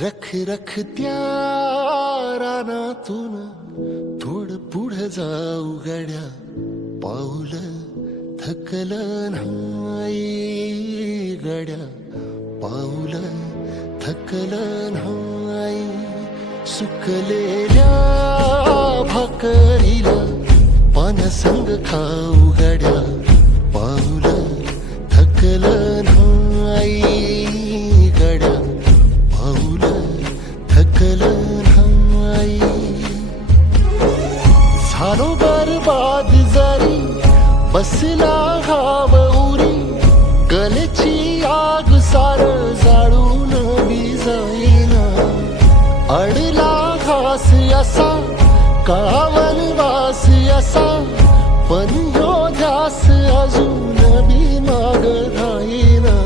रख रख त्या रानातून थोडं पुढं जाऊ गड्या, पाऊल थकलं नाही गड्या, पाऊल थकलं नाही. सुकलेल्या भाकरीला पानसंग खाऊ गड्या, पाऊल थकलं नाही गड्या, पाऊल थकलं नाही. झालो बरबाद जरी बसला हाव उरी, गलेची आग सार जाळून विजाईना. अडला घास असा काळावन वास असा, पण ह्यो ध्यास अजून बी माग राहीना.